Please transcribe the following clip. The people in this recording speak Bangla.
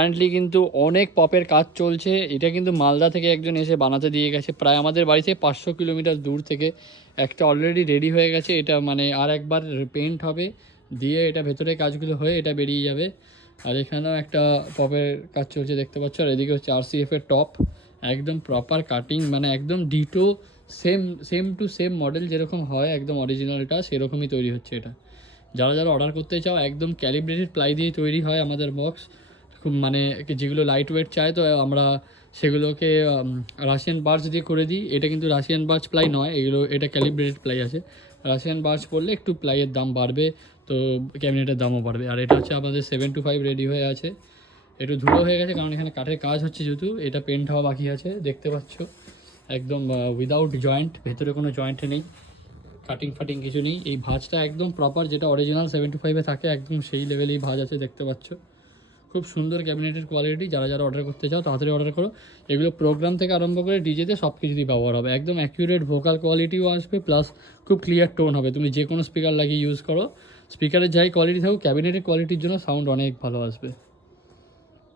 কারেন্টলি কিন্তু অনেক পপের কাজ চলছে। এটা কিন্তু মালদা থেকে একজন এসে বানাতে দিয়ে গেছে, প্রায় আমাদের বাড়ি থেকে 500 কিলোমিটার দূর থেকে। একটা অলরেডি রেডি হয়ে গেছে, এটা মানে আর একবার পেন্ট হবে, দিয়ে এটা ভেতরে কাজগুলো হয়ে এটা বেরিয়ে যাবে। আর এখানেও একটা পপের কাজ চলছে দেখতে পাচ্ছ। আর এদিকে হচ্ছে RCF এর টপ, একদম প্রপার কাটিং, মানে একদম ditto same to same model যেরকম হয় একদম অরিজিনালটা সেরকমই তৈরি হচ্ছে এটা। যারা যারা অর্ডার করতে চাও একদম ক্যালিব্রেটেড প্লাই দিয়ে তৈরি হয় আমাদের বক্স, খুব মানে যেগুলো লাইট ওয়েট চায় তো আমরা সেগুলোকে রাশিয়ান বার্চ দিয়ে করে দিই। এটা কিন্তু রাশিয়ান বার্চ প্লাই নয়, এটা ক্যালিব্রেটেড প্লাই আছে। রাশিয়ান বার্চ পড়লে একটু প্লাইয়ের দাম বাড়বে, তো ক্যাবিনেটের দামও বাড়বে। আর এটা হচ্ছে আমাদের 7 to 5 রেডি হয়ে আছে, একটু ধুলো হয়ে গেছে কারণ এখানে কাঠের কাজ হচ্ছে যেহেতু। এটা পেন্ট হওয়া বাকি আছে দেখতে পাচ্ছ, একদম উইদাউট জয়েন্ট, ভেতরে কোনো জয়েন্ট নেই, কাটিং ফাটিং কিছু নেই। এই ভাঁজটা একদম প্রপার যেটা অরিজিনাল 7 to 5-এ থাকে, একদম সেই লেভেলেই ভাঁজ আছে দেখতে পাচ্ছ। খুব সুন্দর ক্যাবিনেটের কোয়ালিটি। যারা যারা অর্ডার করতে চাও তাড়াতাড়ি অর্ডার করো। এগুলো প্রোগ্রাম থেকে আরম্ভ করে ডিজেতে সব কিছুতেই ব্যবহার হবে, একদম অ্যাকিউরেট ভোকাল কোয়ালিটিও আসবে, প্লাস খুব ক্লিয়ার টোন হবে। তুমি যে কোনো স্পিকার লাগিয়ে ইউজ করো, স্পিকারের যাই কোয়ালিটি থাকুক, ক্যাবিনেটের কোয়ালিটির জন্য সাউন্ড অনেক ভালো আসবে।